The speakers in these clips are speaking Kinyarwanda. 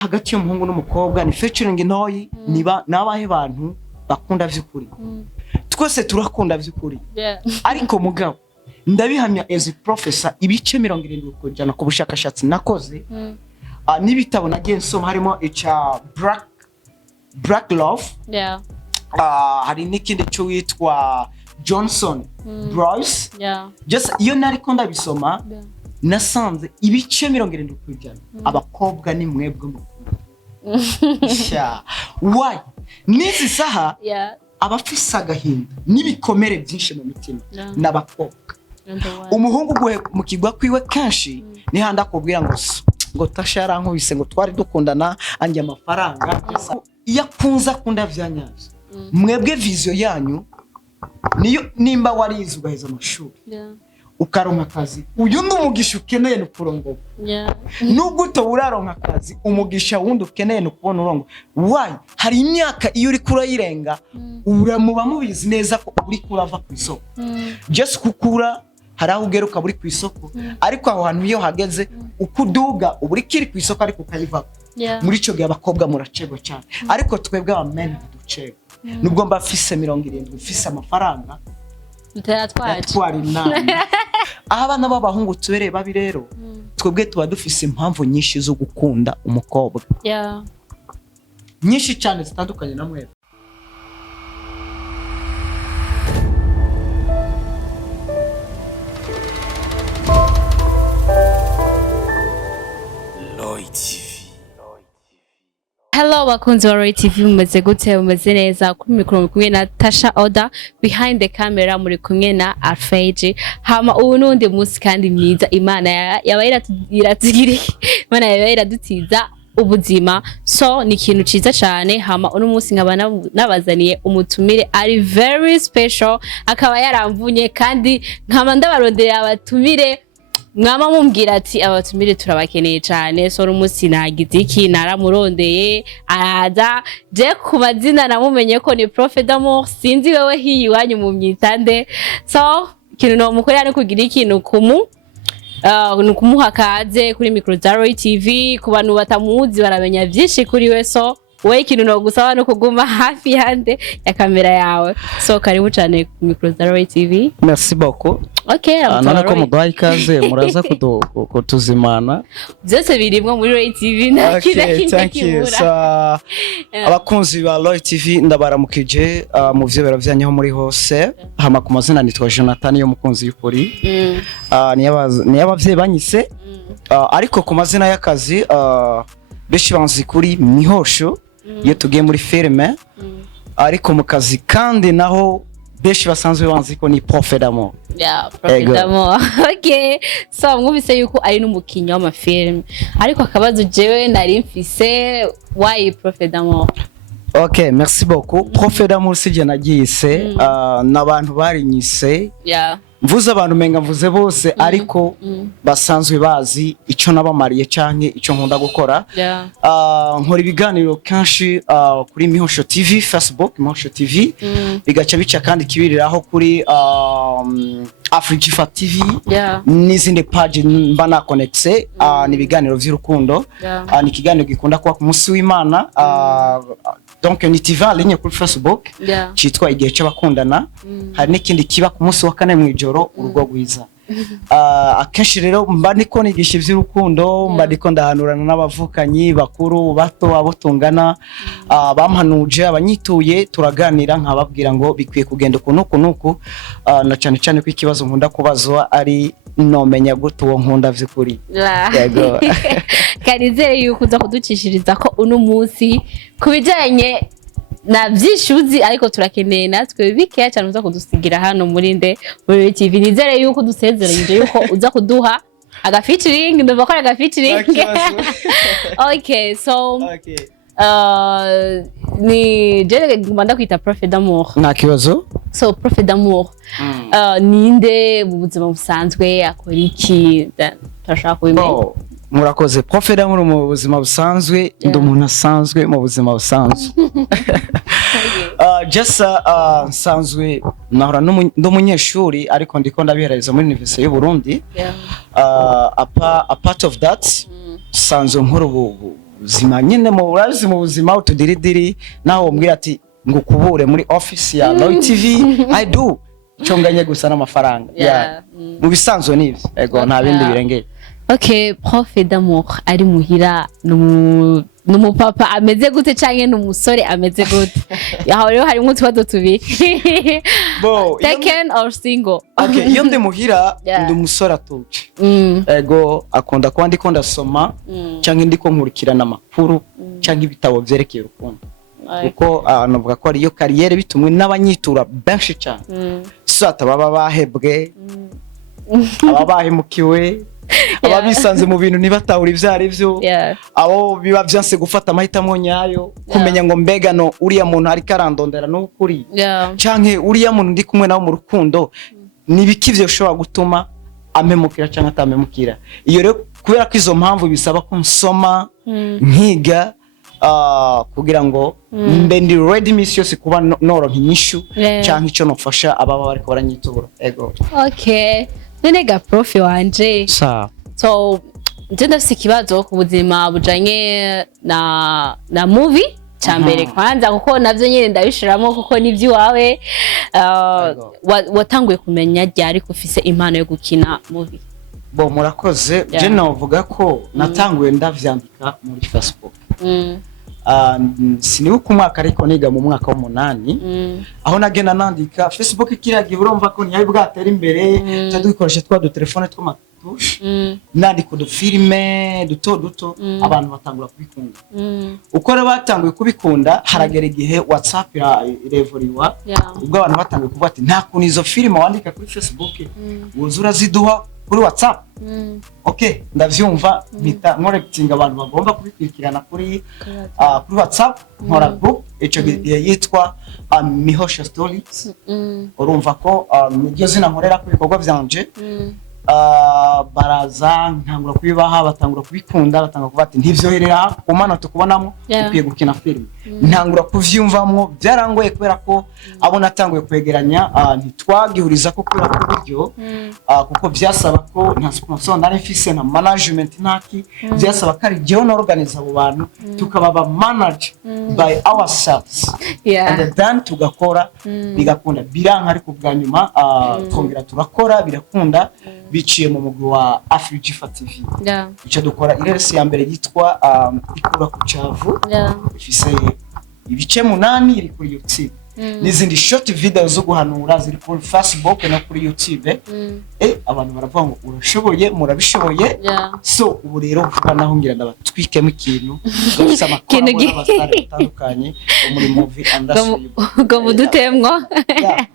hagati y'umuhungu n'umukobwa ni featuring ntoyi niba nabahe bantu bakunda vy'ukuri twese turakunda vy'ukuri ariko mugabo ndabihamya as a professor ibice 70% ku bushakashatsi nakoze n'ibitabo nagiye nsoma harimo ica Black Love hari n'ikindi cyo witwa Johnson Bryce just iyo nariko ndabisoma nasanze ibice 70% abakobwa ni mwebwe mukunda why nizi saha abafise agahinda nibikomere byinshi mu mitima n'abakobwa umuhungu mu kigwa kwiwe kenshi ni handa kubwira ngo tashara nkubise ngo twari dukundana anje amafaranga yakunza kunda vyanyaje mwebwe vision yanyu niyo nimba warize ugaheza amashuri ukaronka akazi uyu ndumugisha ukeneye no kurongo nubwo utawuraronka akazi umugisha wundi ukeneye no kubona urongo why hari imyaka iyo uri kurayirenga uramuba mubizi neza ko uri kurava ku isoko just kukura haraho ugeruka buri ku isoko ariko aho hantu iyo hageze ukuduga uburi kiri ku isoko ariko kayiva muri cyo gihe abakobwa muracego cyane ariko twebwe aba men ducego nubwo mba fise 70 fise amafaranga twari nani aha abana b'abahungu tubereye babi rero twebwe tuba dufise impamvu nyinshi zo gukunda umukobwa nyinshi cyane zitandukanye na mwebwe Hello bakunzi wa Roy TV mumeze gute mumeze neza kuri mikoro kumwe na Tasha Oda behind the camera muri kumwe na Alfeji hama ubu nundi munsi kandi myiza Imana yabaira iratugiri Imana yabaira dutiza ubuzima so ni ikintu ciza cyane hama uno munsi nkaba nabazaniye umutumire ari very special akaba yaramvunye kandi nkaba ndabaronderera abatumire mwama mumbwira ati abatumire turabakeneye cyane so umunsi nagize iki naramurondeye araza je ku mazina namumenye ko ni Prophet d'amour sinzi wewe hiyi wanyu mu myitande so kintu no mukorera no kugira ikintu kumuha kaze kuri micro za Roy TV ku bantu batamuzi baramenya byinshi kuri we so we kintu no gusaba no kuguma hafi hande ya kamera yawe so karibu cyane ku micro za Roy TV. Merci beaucoup. Okay, nako mubaye ikaze muraza kutuzimana byose birimwe muri Roy TV nakira abakunzi ba Roy TV ndabaramukije mu vyebera vyanyaho muri hose hama ku mazina nitwa Jonathan yo mukunzi y'ukuri ni abavye banyise ariko ku mazina y'akazi beshi banzi kuri mihosho iyo tugiye muri filme ariko mu kazi kandi naho beshi basanzwe banzi ko ni Prophet d'amour. Prophet d'amour. Okay. So mwumvise yuko ari n'umukinnyi w'amafilme. Ariko akabazo jewe nari mfise why Prophet d'amour? Okay, merci beaucoup. Prophet d'amour sije nagiyise n'abantu barinyise. Mvuze abantu menga mvuze bose ariko basanzwe bazi ico nabamariye canke ico nkunda gukora nkora ibiganiro kenshi kuri Mihosho TV Facebook Mihosho TV bigaca bica kandi kibiriraho kuri Africa TV n'izindi page mba na connecte ni ibiganiro vy'urukundo ni ikiganiro gikunda kuba ku munsi w'Imana donc ni TV en ligne kuri Facebook citwa igihe cy'abakundana hari n'ikindi kiba ku munsi wa kane mwijoro urugo gwiza akenshi rero mba niko nigisha ivy'urukundo mba niko ndahanurana n'abavukanyi bakuru bato abo tungana bampanuje abanyituye turaganira nkababwira ngo bikwiye kugenda kunuku na cyane cyane ko ikibazo nkunda kubazwa ari nomenya gute uwo nkunda vy'ukuri yego karizere yuko uza kuducishiriza ko uno munsi kubijanye na byishuzi ariko turakeneye natwe bikeya cyane uza kudusigira hano muri TV nizere yuko dusezeranyije yuko uza kuduha aga featuring ndabakora aga featuring okay so ni je ngomba kwita Prophet d'amour nta kibazo so Prophet d'amour ninde mu buzima busanzwe akora iki turashaka kubimenya murakoze Prophet d'amour mu buzima busanzwe ndumuntu asanzwe mu buzima busanzwe just sanzwe nahora ndumunyeshuri ariko ndiko ndabihereza muri Université y'u Burundi a part of that sanzwe nkuru ubuzima nyine mu urazi mu buzima utudiridiri naho umbwira ati ngo kubure muri office ya Roy TV I do chonganye gusa n'amafaranga mu bisanzwe nivyo ego nta bindi birengeye. Okay, prof d'amour ari muhira numupapa ameze gute canke numusore ameze gute? Yaho rero harimo utwado tubiri. Taken or single? Okay, iyo ndi muhira ndi umusore atuje. Ego akunda kuba ndiko ndasoma canke ndiko nkurikirana amakuru canke ibitabo vyerekeye urukundo. Kuko navuga ko ari yo kariyere bitumwe n'abanyitura benshi cyane. So atababa bahebwe, ababahemukiwe, ababisanze mu bintu nibatahura ivyari byo, abo biba byanse gufata amahitamo nyayo, kumenya ngo mbega no uriya muntu ari karandondera n'ukuri. Canke uriya muntu ndi kumwe nawo mu rukundo nibiki byo shobora gutuma amemukira canke atamemukira. Iyo rero kubera ko izo mpamvu bisaba ko nsoma nkiga kugira ngo mbe ndi ready miss yose kuba noronka inyishu canke ico nofasha ababa bariko baranyitura. Ego. Okay. Nenega prof wanje. So ndafise ikibazo ku buzima bujanye na movie cyambere kwanza kuko navyo nyene ndabishiramo kuko nivyo wawe watanguye kumenya ryari kufise impano yo gukina movie. Bo murakoze je navuga ko natanguye ndavyandika muri Facebook. Sinibuka umwaka ariko niga mu mwaka w'8 aho nagenda nandika Facebook kiragiye urumva ko ntiyari bwatera imbere cyadukikoresha twa telefone tw'amatushe nandika do filme duto abantu batangura kubikunda uko rero batanguye kubikunda haragera igihe WhatsApp irevuriwa ubwo abantu batanguye kuvuga ati nta kuntu izo filme wandika kuri Facebook wuzura ziduha kuri WhatsApp. Okay, ndavyumva bita nkorekitinga abantu bagomba kubikurikirana kuri WhatsApp nkora group ico yitwa Mihosha Story. Urumva ko niryo zina nkorera ku bikorwa vyanje. Baraza nkangura kubibaha batangura kubikunda batanga kuvuga ati ntivyoherera umana tukubonamo ukwiye gukina film. Ntangura kuvyumvamwo byarangoye kubera ko abo natanguye kwegeranya ntitwagihuriza ko kubera ko buryo kuko byasaba ko nta sponsor na refise na management ntaki byasaba ko ari je on organize abo bantu tukaba manage by ourselves and then tugakora bigakunda biranka ariko bwa nyuma twongera turakora birakunda biciye mu mugwi wa Africa TV. Ico dukora ireresi ya mbere yitwa ikura ku cavu ifise ibice 8 iri kuri YouTube. N'izindi short video zo guhanura ziri kuri Facebook na kuri YouTube. Abantu baravuga ngo urashoboye murabishoboye. So ubu rero vuga naho ngira ndabatwikemo ikintu gafisa amakuru batandukanye muri movie industry. Ngo mudutemwo.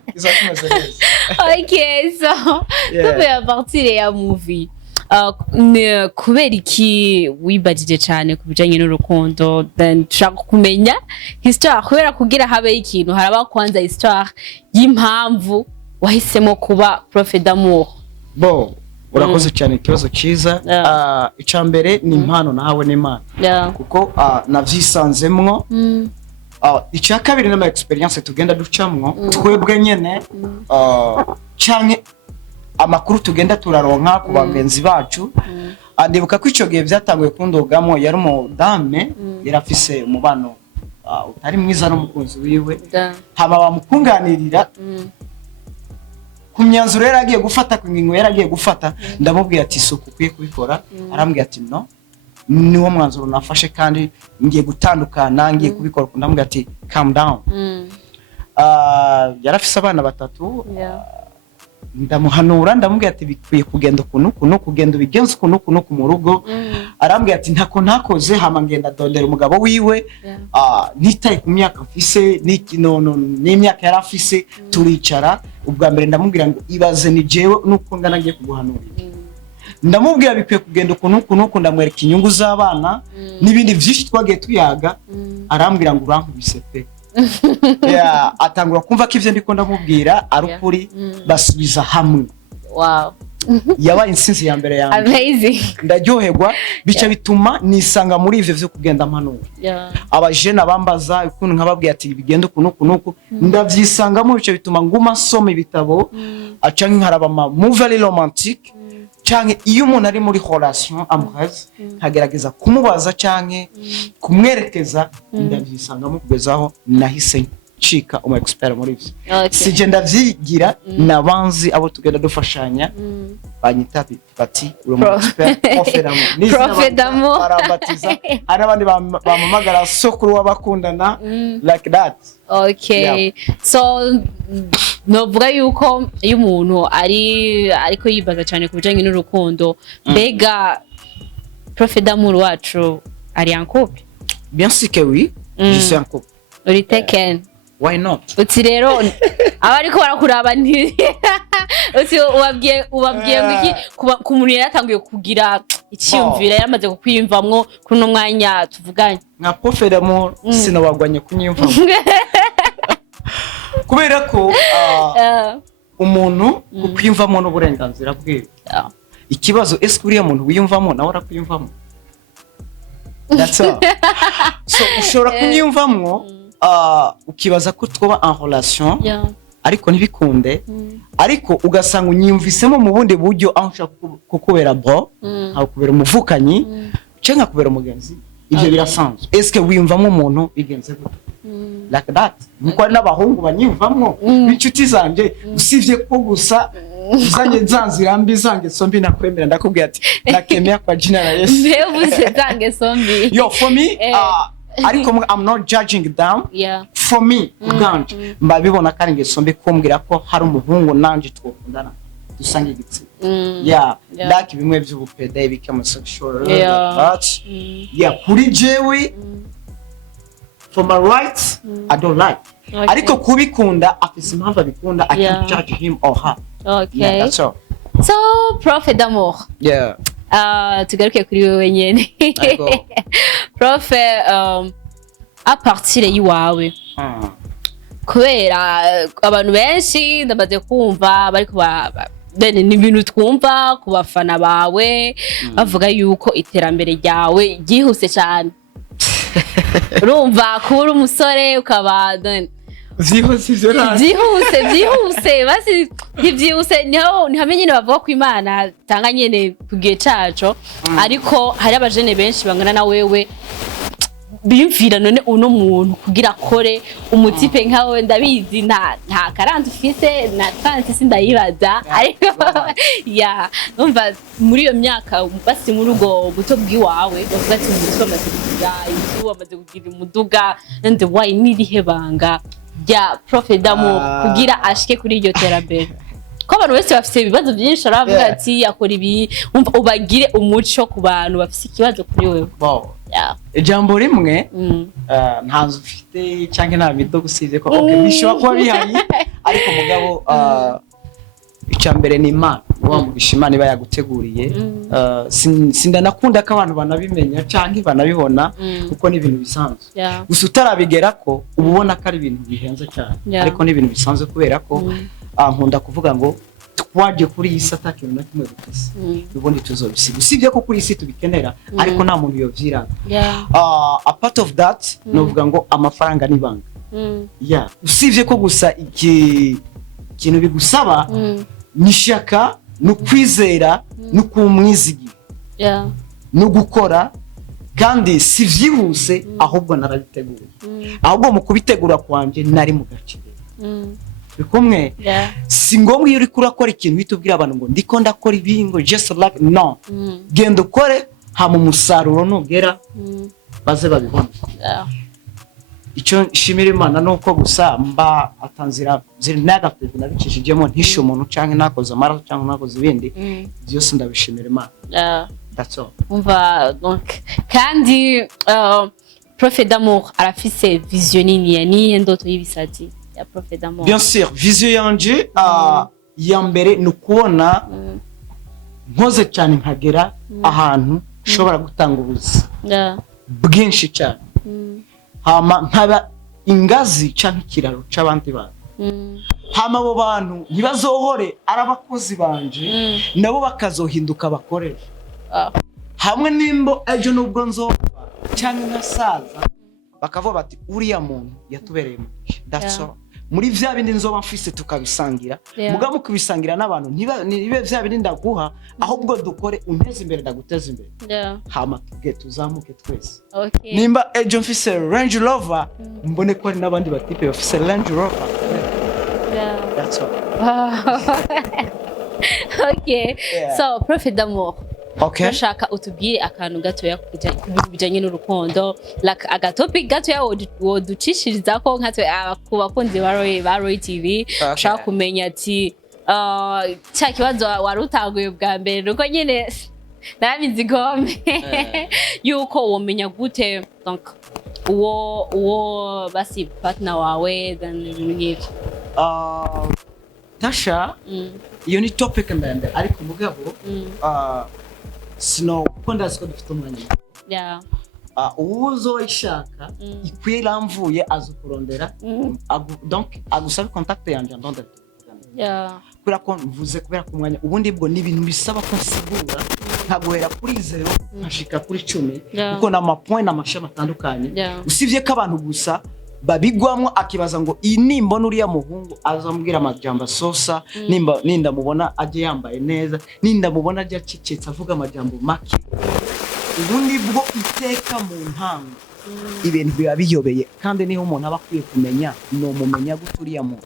Exactly. Okay, so kubera partir ya movie kubera iki wibajije cyane kubijanye n'urukundo then tushaka kumenya histoire kubera kugira habe ikintu haraba kwanza histoire y'impamvu wahisemo kuba prof d'amour. Bo urakoze cyane ikibazo ciza. Icambere ni impano nawe n'Imana kuko navyisanzemwo. Icya kabiri n'ama experience tugenda ducamwo twebwe nyene canke amakuru tugenda turaronka ku bagenzi bacu. Ndibuka ko ico gihe byatanguye kundogamo yari umudame yarafise umubano utari mwiza n'umukunzi wiwe haba bamukunganirira ku myanzuro yaragiye gufata ku ngingo yaragiye gufata ndamubwiye ati suku kwiye kubikora arambwiye ati no niwo mwanzuro nafashe kandi ngiye gutandukana ngiye kubikora ndamubwiye ati calm down. Yarafise abana batatu ndamuhanura ndamubwiye ati bikwiye kugenda kuno kugenda ubigenza kuno mu rugo. Arambwiye ati ntako ntakoze hama ngenda dondera umugabo wiwe nitaye ku myaka mfise n'imyaka yarafise turicara ubwa mbere ndamubwira ngo ibaze ni jewe nuko ngana ngiye kuguhanurira. Ndamubwira bikwiye kugenda kuno ndamwereka inyungu z'abana n'ibindi vyinshi twagiye tuyaga. Arambwira ngo urankubise pe. Atangura kumva ko ivyo ndiko ndamubwira ari ukuri basubiza hamwe. Wow. Yabaye insinzi ya mbere yanjye. Amazing. Ndaryoherwa bica bituma nisanga muri ivyo vyo kugenda mpanura. Abajene abambaza ukuntu nkababwiye ati bigenda kuno ndavyisangamo bica bituma nguma nsoma ibitabo acanke nkaraba movie romantique canke iyo umuntu ari muri relation amoureuse nkagerageza kumubaza canke kumwerekeza ndavyisangamo kugezaho nahise chika umu expert muri ivyo sije ndavyigira nabanzi abo tugenda dufashanya banyita bati uri mu expert profe d'amour barabatiza hari abandi bamamagara sokuru w'abakundana like that. Okay, so novuga yuko iyo umuntu ariko yibaza cyane ku bijanye n'urukundo mbega profe d'amour wacu ari en couple? Bien sûr que oui, je suis en couple. Uri taken? Why not? Uti rero abariko barakuraba nti uti ubabwiye ngiki ku muntu yaratanguye kugira icyumvira yaramaze kukwiyumvamwo kuno mwanya tuvuganye nka profe d'amour sinabagwanye kunyumvamo kubera ko umuntu ukwiyumvamo n'uburenganzira bwiwe. Ikibazo ese uriya muntu wiyumvamo nawe arakwiyumvamo? That's all. So ushobora kunyumvamwo ukibaza ko twoba en relation ariko ntibikunde ariko ugasanga unyumvisemo mu bundi buryo aho ushaka kukubera bro aho kubera umuvukanyi cenga kubera umugenzi ivyo birasanzwe. Eske wiyumvamo umuntu bigenze gute like that? Nuko ari nabahungu banyumvamwo b'inshuti zanje usivye ko gusa uzanye zanzira mbi zange sombi nakwemera ndakubwira ati nakemera kwa jina la Yesu. Mbebuze zange sombi. Yo for me ariko I'm not judging them. For me ganje mbabibona kandi ngesombe kumbwira ko hari umuhungu nanje twokundana dusange igitsi like bimwe by'ubupede become sexual but kuri jewe for my rights I don't like ariko kubikunda afise impamvu abikunda I can't judge him or her. Okay, that's all. So profe d'amour tugaruke kuri wewe nyene profe a partir yiwawe kubera abantu benshi ndamaze kumva bari ni ibintu twumva ku bafana bawe bavuga yuko iterambere ryawe ryihuse cyane urumva kuba umusore ukaba byihuse basi ntibyihuse ntihamenye nyine bavuga ko Imana tanga nyene ku gihe caco ariko hari abajene benshi bangana na wewe bimvira none uno muntu kugira akore umutipe nkawe ndabizi nta karant ufise na fancy sindayibaza ariko numva muri iyo myaka basi muri ugo buto bwiwawe bavuga ati umuntu amaze kugira inzu amaze kugira umuduga nande why nirihe banga ya profe d'amour kugira ashike kuri iryo terambere ko abantu bose bafite ibibazo byinshi aravuga ati yakora ibi umva ubagire umuco ku bantu bafite ikibazo kuri wewe. Ijambo rimwe ntanzu ufite cyangwa nta bido gusize ko bishobora kuba bihari ariko mugabo icambere ni Imana wamugisha Imana iba yaguteguriye sindanakunda ko abantu banabimenya cyangwa banabibona kuko ni ibintu bisanzwe gusa utarabigera ko ubona ko ari ibintu bihenze cyane ariko ni ibintu bisanzwe kubera ko nkunda kuvuga ngo twaje kuri iyi sata kintu na kimwe gutse ubundi tuzobisiga usibye ko kuri isi tubikenera ariko nta muntu yovyira a part of that novuga ngo amafaranga ni banga usibye ko gusa ikintu bigusaba nishaka no kwizera no kumwizigi no gukora kandi si vyihuse ahubwo narabiteguye ahubwo mu kubitegura kwanje nari mu gace bikomwe si ngombwa iyo uri kurakora ikintu bitubwira abantu ngo ndiko ndakora ibingo just like no genda ukore hama umusaruro nugera baze babibona. Icyo shimira Imana nuko gusa mba atanzira ziri negative nabicishijemo ntishe umuntu canke nakoze amaraso canke nakoze ibindi byose ndabishimira Imana. That's all. Umva donc kandi profe d'amour arafise vision nini ni ndoto y'ibisati ya profe d'amour? Bien sûr, vision yanje ya mbere nukubona nkoze cyane nkagera ahantu ushobora gutanga ubuzi bwinshi cyane hama nkaba ingazi canke ikiraro c'abandi bantu hama abo bantu ntibazohore arabakozi banje nabo bakazohinduka bakorera hamwe nimbo ejo nubwo nzoba canke nkasaza bakavuga bati uriya muntu yatubereye mu that's all muri vya bindi nzoba mfise tukabisangira muga mu kubisangira n'abantu nibe vya bindi ndaguha ahubwo dukore unteze imbere ndaguteza imbere hama tuzamuke twese nimba ejo mfise Range Rover mbone ko ari n'abandi batipe bafise Range Rover that's all. Okay, so Prophet d'amour. Okay. Urashaka utubwire akantu gatoya kubijanye n'urukundo, like agatopic gatoya woducishiriza ko nkatwe kubakunzi ba Roy TV, ushaka kumenya ati cya kibazo warutanguye bwa mbere nuko nyine narabizi gome yuko womenya gute donc uwo basi partner wawe then ibintu Tasha iyo ni topic ndende ariko mugabo sino konda siko dufite umwanya uzo ishaka ikwira mvuye azukurondera donc agusaba contact yanje ndonde kubera ko mvuze kubera ko umwanya ubundi bwo ni ibintu bisaba ko nsigura nkaguhera kuri 0 nkashika kuri 10 kuko na mapoint n'amashama atandukanye usivye ko abantu gusa babigwamwo akibaza ngo inimbo nuriya muhungu azambwira amajambo sosa ninda mubona aje yambaye neza ninda mubona aje acicetsa avuga amajambo make ubundi bwo iteka mu ntango ibintu biba biyobeye kandi niho umuntu aba akwiye kumenya no mumenya guturiya mu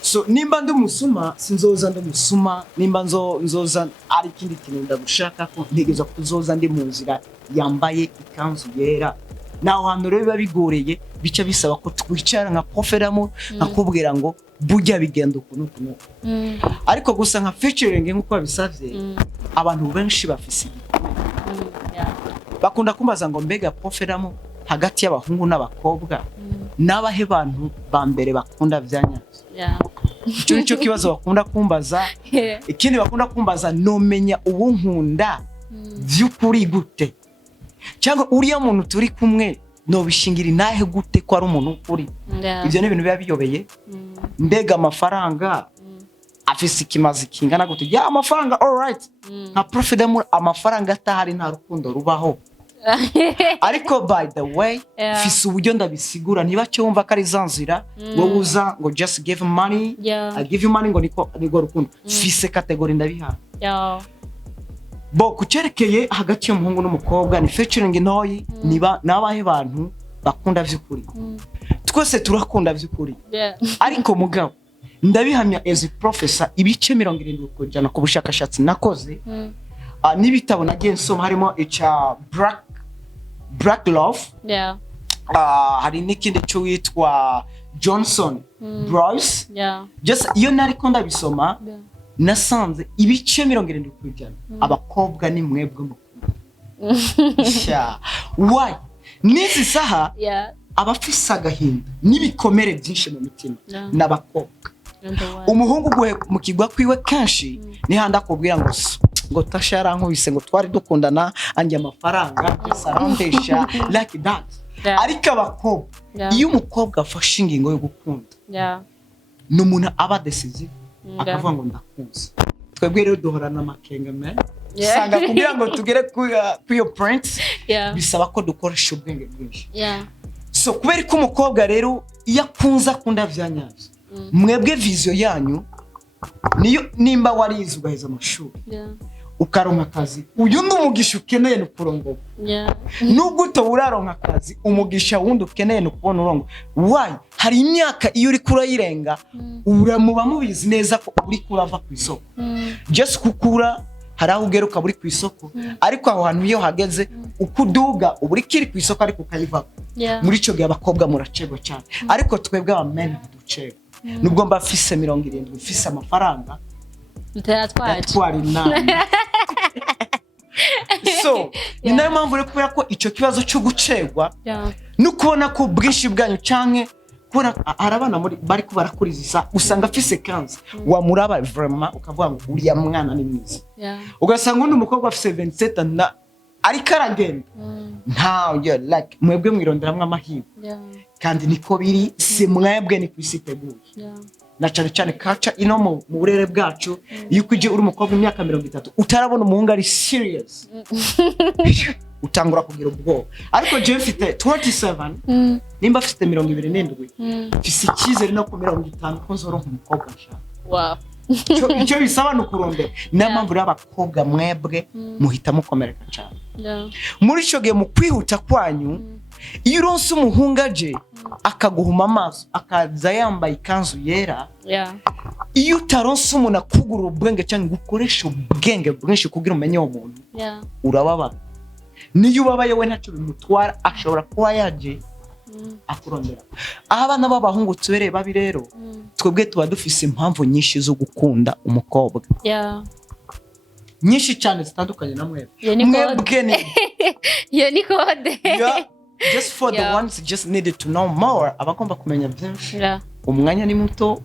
so nimba ndumusuma sinzoza ndumusuma nimba nzoza ari kindi kintu ndagushaka ko ntegeza kuzoza ndi mu nzira yambaye ikanzu yera naho hantu rero biba bigoreye bica bisaba ko twicara nka proferamo nakubwira ngo bujya bigenda ukuntu ariko gusa nka featuring nkuko babisavye abantu benshi bafise bakunda kumbaza ngo mbega proferamo hagati y'abahungu n'abakobwa nabahe bantu ba mbere bakunda vyanyazo icyo nicyo kibazo bakunda kumbaza ikindi bakunda kumbaza nomenya uwo nkunda vy'ukuri gute cyangwa uriya muntu turi kumwe no bishingira inahe gute ko ari umuntu ukuri ivyo ni ibintu biba biyobeye mbega amafaranga afise ikimazi kingana gute ya amafaranga all right nka Prophet d'amour amafaranga atahari nta rukundo rubaho ariko by the way fise uburyo ndabisigura niba cyo wumva kari zanzira wowe uza ngo just give money I give you money ngo niko rukundo fise category ndabiha bo kucerekeye hagati y'umuhungu n'umukobwa ni featuring ntoyi niba nabahe bantu bakunda vy'ukuri twese turakunda vy'ukuri ariko mugabo ndabihamya as a professor ibice 70% ku bushakashatsi nakoze n'ibitabo nagiye nsoma harimo ica Black Love hari n'ikindi cyo witwa Johnson Bryce just iyo nariko ndabisoma nasanze ibice 70% abakobwa ni mwebwe mukunda why nizi saha abafise agahinda nibikomere byinshi mu mitima nabakobwa umuhungu mu kigwa kwiwe kenshi ni handa kubwira ngo tashara nkubise ngo twari dukundana anje amafaranga sarandesha like that ariko abakobwa iyo umukobwa afashe ingingo yo gukunda n'umuntu aba decisive akavuga ngo ndakunze twebwe rero duhorana amakenga man sanga kugira ngo tugere ku yo prince bisaba ko dukoresha ubwenge bwinshi so kubera ko umukobwa rero iyo akunza kunda vyanyazo mwebwe vision yanyu niyo nimba warize ugaheza amashuri ukaronka akazi uyu ndumugisha ukeneye no kurongo nubwo utawuraronka akazi umugisha wundi ukeneye no kubona urongo why hari imyaka iyo uri kurayirenga uramuba mubizi neza ko uri kurava ku isoko just kukura haraho ugeruka buri ku isoko ariko aho hantu iyo hageze ukuduga uburi kiri ku isoko ariko kayiva muri cyo gihe abakobwa muracego cyane ariko twebwe amen ducego nubwo mba fise 70 fise amafaranga twari nana so ni nayo mpamvu rero kubera ko icyo kibazo cyo gucegwa no kubona ko bwinshi bwanyu canke kubona arabana muri bari ko barakuriza usanga fise kanza wamuraba vraiment ukavuga ngo uriya mwana ni mwiza ugasanga undi umukobwa afise 27 na ari karagenda nta yo like mwebwe mwironderamwe amahirwe kandi niko biri si mwebwe ni kwisiteguye na cyane culture ino mu burere bwacu yuko uje uri umukobwa imyaka 30 utarabona umuhungu ari serious utangura kugira ubwoba ariko je mfite 27 nimba mfite 27 mfise icyizere no ku 50 ko nzoronka umukobwa nshaka. Wow. Icyo bisaba no kurondera n'amamvu y'abakobwa mwebwe muhita mukomereka cyane. Muri cyo gihe mu kwihuta kwanyu iyo uronse umuhungaje akaguhuma amaso akaza yambaye ikanzu yera, iyo utaronse umuntu akugura ubwenge cyangwa gukoresha ubwenge bwinshi kugira umenye uwo muntu, urababa. Niyo ubabaye we ntacyo bimutwara, ashobora kuba yaje akurondera. Aho abana b'abahungu tubereye babi rero, twebwe tuba dufise impamvu nyinshi zo gukunda umukobwa. Nyinshi cyane zitandukanye na mwebwe. Mwebwe ni yo ni code. Just for the ones just needed to know more, abagomba kumenya byinshi. Umwanya ni muto.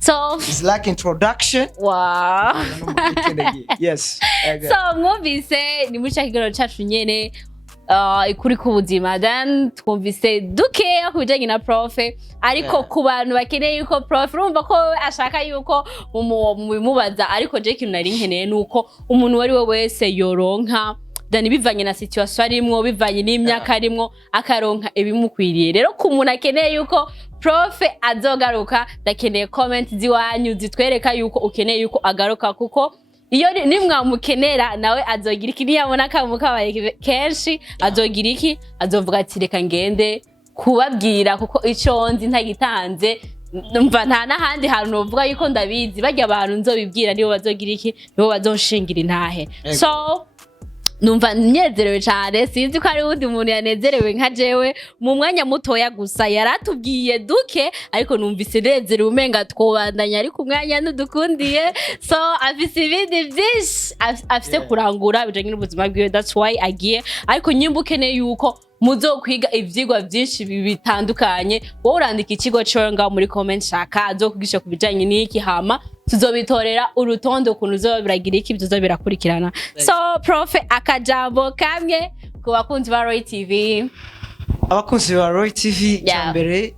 So it's like introduction. Wow. Yes. So mwumvise ni muri cyakigero cyacu nyene ikuri ku buzima, then twumvise duke akujanye na profe ariko ku bantu bakeneye yuko profe urumva ko ashaka yuko mubimubaza, ariko je kintu nari nkeneye nuko umuntu wari we wese yoronka dani bivanye na situation arimwo, bivanye n'imyaka arimwo, akaronka ibimukwiriye. Rero ku muntu akeneye yuko profe azogaruka, ndakeneye comment ziwanyu zitwereka yuko ukeneye yuko agaruka, kuko iyo nimwamukenera nawe azogira iki, niyabona kabaye kenshi azogira iki, azovuga ati reka ngende kubabwira kuko ico nzi ntagitanze, numva nta nahandi hantu novuga yuko ndabizi, bajya abantu nzobibwira nibo bazogira iki, nibo bazonshingira intahe. So numva nyezerewe cyane, sinzi ko ari undi muntu yanezerewe nka jewe. Mu mwanya mutoya gusa yaratubwiye duke, ariko numvise nezerewe umenga twobandanya, ariko umwanya ntudukundiye. So afise ibindi byinshi afise kurangura bijanye n'ubuzima bwiwe, that's why agiye. Ariko nyimba ukeneye yuko muzokwiga ivyigwa byinshi bitandukanye, wowe urandika ikigo cyonga muri comment shaka azokugisha kubijanye n'iki, hama tuzobitorera urutonde ukuntu uzobiragira iki, bizobirakurikirana. So profe, akajambo kamwe ku bakunzi ba Roy TV. Abakunzi ba Roy TV cyambere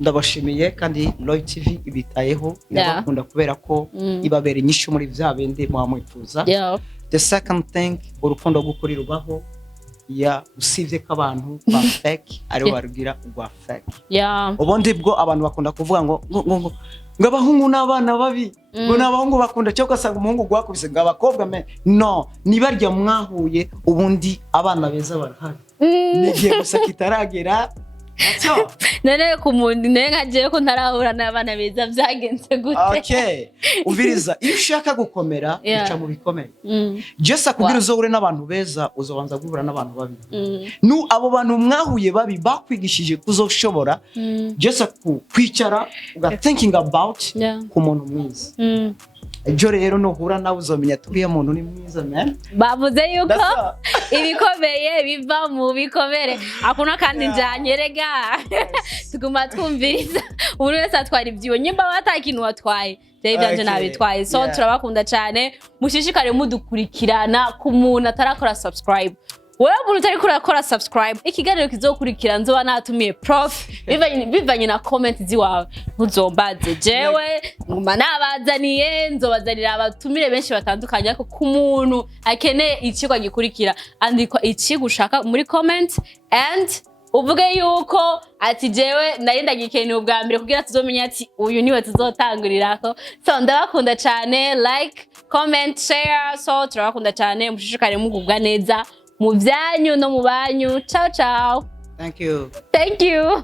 ndabashimiye, kandi Roy TV ibitayeho, ndabakunda kubera ko ibabera inyishu muri vya bende mwamwifuza. The second thing, urukundo gukuri rubaho. Usibye ko abantu ba fake ari barugira ugwa fake. Ubundi bwo abantu bakunda kuvuga ngo abahungu n'abana babi, ngo nabahungu bakunda cyo gasanga umuhungu gwakubise ngo abakobwa me. No, nibarya mwahuye ubundi abana beza barahari. Nigiye gusa kitaragera. None ku muntu nkaje ko ntarahura n'abana beza byagenze gute? Okay. Uviriza iyo ushaka gukomera uca mu bikomeye. Just akubwira uzohure n'abantu beza, uzobanza guhura n'abantu babi. Abo bantu mwahuye babi bakwigishije kuzoshobora just kwicara uga thinking about ku muntu mwiza. Ejo rero nuhura nawe uzomenya turiya muntu ni mwiza man. Bavuze yuko ibikomeye biva mu bikomere. Akuna kandi njanyerega. Tuguma twumviriza. Umuntu wese atwara ibyibo, nyimba batakintu watwaye. Byanje nabitwaye. So turabakunda cyane. Mushishikare mudukurikirana ku muntu atarakora subscribe. Wewe muntu utari kurakora subscribe, ikiganiro kizokurikira nzoba natumiye prof bivanye na comment ziwawe. Ntuzombaze jewe nguma nabazaniye, nzobazanira abatumire benshi batandukanye, ariko ku muntu akeneye ikigwa gikurikira andikwa iki gushaka muri comment, and uvuge yuko ati jewe narinda gikeneye ubwa mbere kugira tuzomenya ati uyu niwe tuzotangurirako. So ndabakunda cyane, like, comment, share. So turabakunda cyane, mushishikare mugubwa neza mu byanyu no mu banyu. Ciao ciao. Thank you. Thank you.